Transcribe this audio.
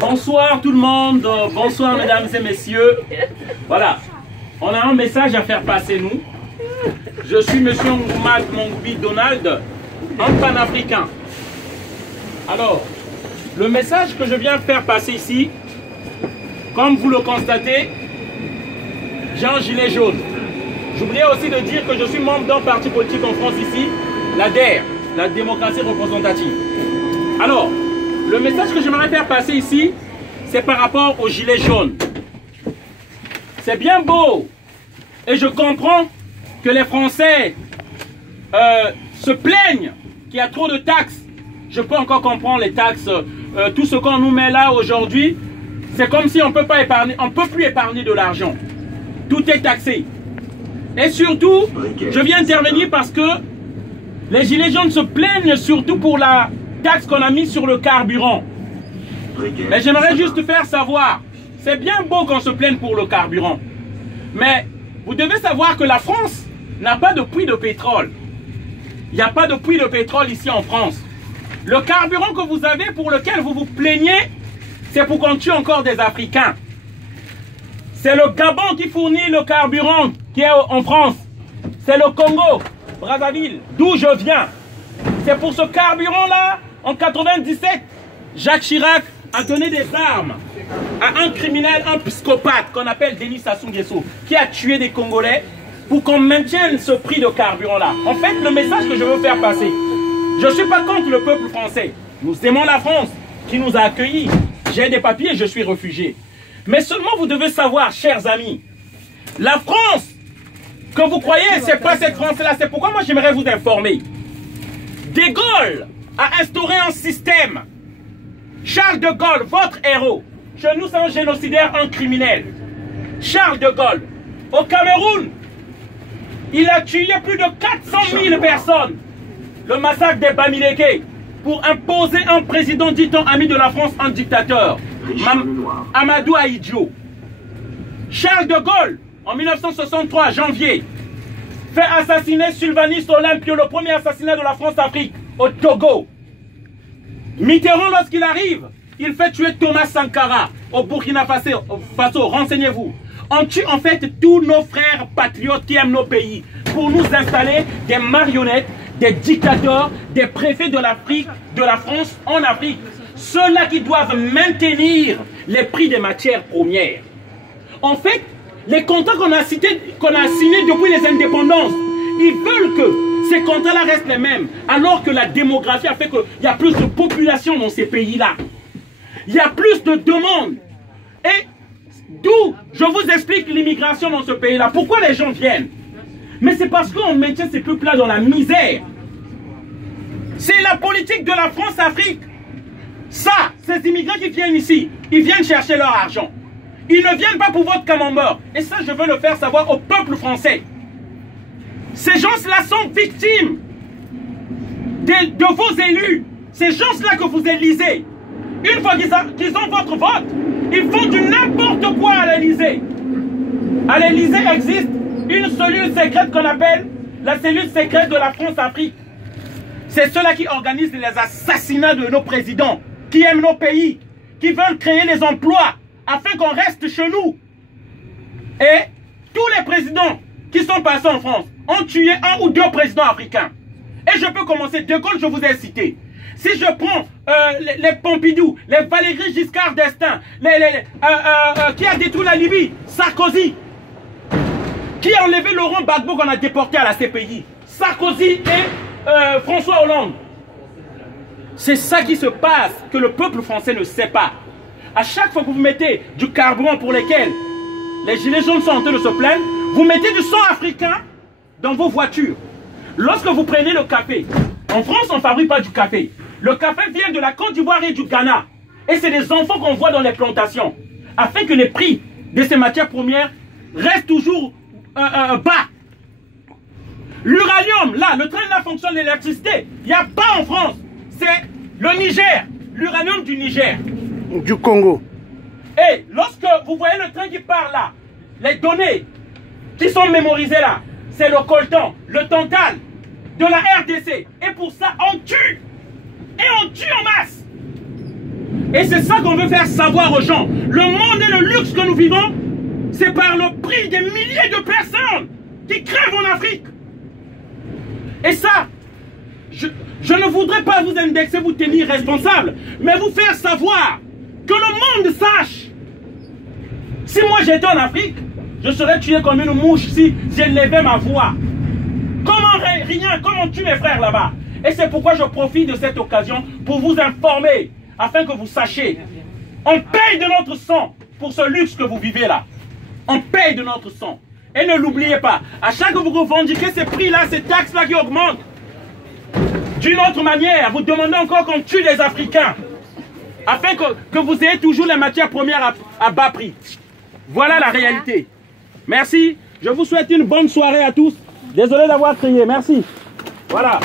Bonsoir tout le monde, bonsoir mesdames et messieurs. Voilà, on a un message à faire passer nous. Je suis monsieur Ngoumad Mongoubi Donald, un panafricain. Alors, le message que je viens faire passer ici, comme vous le constatez, j'ai un gilet jaune. J'oubliais aussi de dire que je suis membre d'un parti politique en France ici, la DER, la démocratie représentative. Alors, le message que j'aimerais faire passer ici, c'est par rapport au gilet jaune. C'est bien beau, et je comprends que les Français se plaignent qu'il y a trop de taxes. Je peux encore comprendre les taxes, tout ce qu'on nous met là aujourd'hui, c'est comme si on peut pas épargner, on peut plus épargner de l'argent. Tout est taxé. Et surtout, je viens intervenir parce que les gilets jaunes se plaignent surtout pour la taxe qu'on a mise sur le carburant. Mais j'aimerais juste faire savoir, c'est bien beau qu'on se plaigne pour le carburant, mais vous devez savoir que la France n'a pas de puits de pétrole. Il n'y a pas de puits de pétrole ici en France. Le carburant que vous avez, pour lequel vous vous plaignez, c'est pour qu'on tue encore des Africains. C'est le Gabon qui fournit le carburant qui est en France. C'est le Congo, Brazzaville, d'où je viens. C'est pour ce carburant-là, en 97, Jacques Chirac a donné des armes à un criminel, un psychopathe qu'on appelle Denis Sassou Nguesso, qui a tué des Congolais pour qu'on maintienne ce prix de carburant-là. En fait, le message que je veux faire passer, je ne suis pas contre le peuple français. Nous aimons la France qui nous a accueillis. J'ai des papiers, je suis réfugié. Mais seulement vous devez savoir, chers amis, la France que vous croyez, c'est pas cette France-là. C'est pourquoi moi j'aimerais vous informer. De Gaulle a instauré un système. Charles de Gaulle, votre héros, chez nous c'est un génocidaire, un criminel. Charles de Gaulle, au Cameroun, il a tué plus de 400 000 personnes. Le massacre des Bamileke, pour imposer un président dit-on ami de la France, un dictateur. Amadou Ahidjo. Charles de Gaulle, en 1963, janvier, fait assassiner Sylvanus Olympio, le premier assassinat de la France-Afrique, au Togo. Mitterrand, lorsqu'il arrive, il fait tuer Thomas Sankara au Burkina Faso. Renseignez-vous. On tue en fait tous nos frères patriotes qui aiment nos pays pour nous installer des marionnettes, des dictateurs, des préfets de l'Afrique, de la France en Afrique. Ceux-là qui doivent maintenir les prix des matières premières. En fait, les contrats qu'on a signés depuis les indépendances, ils veulent que ces contrats-là restent les mêmes, alors que la démographie a fait qu'il y a plus de population dans ces pays-là. Il y a plus de demandes. Et d'où je vous explique l'immigration dans ce pays-là. Pourquoi les gens viennent? Mais c'est parce qu'on maintient ces peuples-là dans la misère. C'est la politique de la France-Afrique. Ça, ces immigrants qui viennent ici, ils viennent chercher leur argent. Ils ne viennent pas pour votre camembert. Et ça, je veux le faire savoir au peuple français. Ces gens-là sont victimes de vos élus. Ces gens-là que vous élisez. Une fois qu'ils ont votre vote, ils font du n'importe quoi à l'Élysée. À l'Élysée existe une cellule secrète qu'on appelle la cellule secrète de la France-Afrique. C'est ceux-là qui organisent les assassinats de nos présidents, qui aiment nos pays, qui veulent créer les emplois afin qu'on reste chez nous. Et tous les présidents qui sont passés en France ont tué un ou deux présidents africains. Et je peux commencer. De Gaulle, je vous ai cité. Si je prends les Pompidou, les Valéry Giscard d'Estaing, qui a détruit la Libye, Sarkozy, qui a enlevé Laurent Gbagbo qu'on a déporté à la CPI, Sarkozy et François Hollande. C'est ça qui se passe, que le peuple français ne sait pas. À chaque fois que vous mettez du carburant pour lesquels les gilets jaunes sont en train de se plaindre, vous mettez du sang africain dans vos voitures. Lorsque vous prenez le café, en France on ne fabrique pas du café. Le café vient de la Côte d'Ivoire et du Ghana. Et c'est des enfants qu'on voit dans les plantations. Afin que les prix de ces matières premières restent toujours bas. L'uranium, là, le train là fonctionne l'électricité. Il n'y a pas en France. C'est le Niger, l'uranium du Niger. Du Congo. Et lorsque vous voyez le train qui part là, les données qui sont mémorisées là, c'est le coltan, le tantal de la RDC. Et pour ça, on tue. Et on tue en masse. Et c'est ça qu'on veut faire savoir aux gens. Le monde et le luxe que nous vivons, c'est par le prix des milliers de personnes qui crèvent en Afrique. Et ça, je ne voudrais pas vous indexer, vous tenir responsable, mais vous faire savoir, que le monde sache. Si moi j'étais en Afrique, je serais tué comme une mouche si j'élevais ma voix. Comment rien, comment on tue mes frères là-bas? Et c'est pourquoi je profite de cette occasion pour vous informer, afin que vous sachiez. On paye de notre sang pour ce luxe que vous vivez là. On paye de notre sang. Et ne l'oubliez pas, à chaque fois que vous revendiquez ces prix-là, ces taxes-là qui augmentent, d'une autre manière, vous demandez encore qu'on tue les Africains, afin que vous ayez toujours les matières premières à bas prix. Voilà la réalité. Merci. Je vous souhaite une bonne soirée à tous. Désolé d'avoir crié. Merci. Voilà.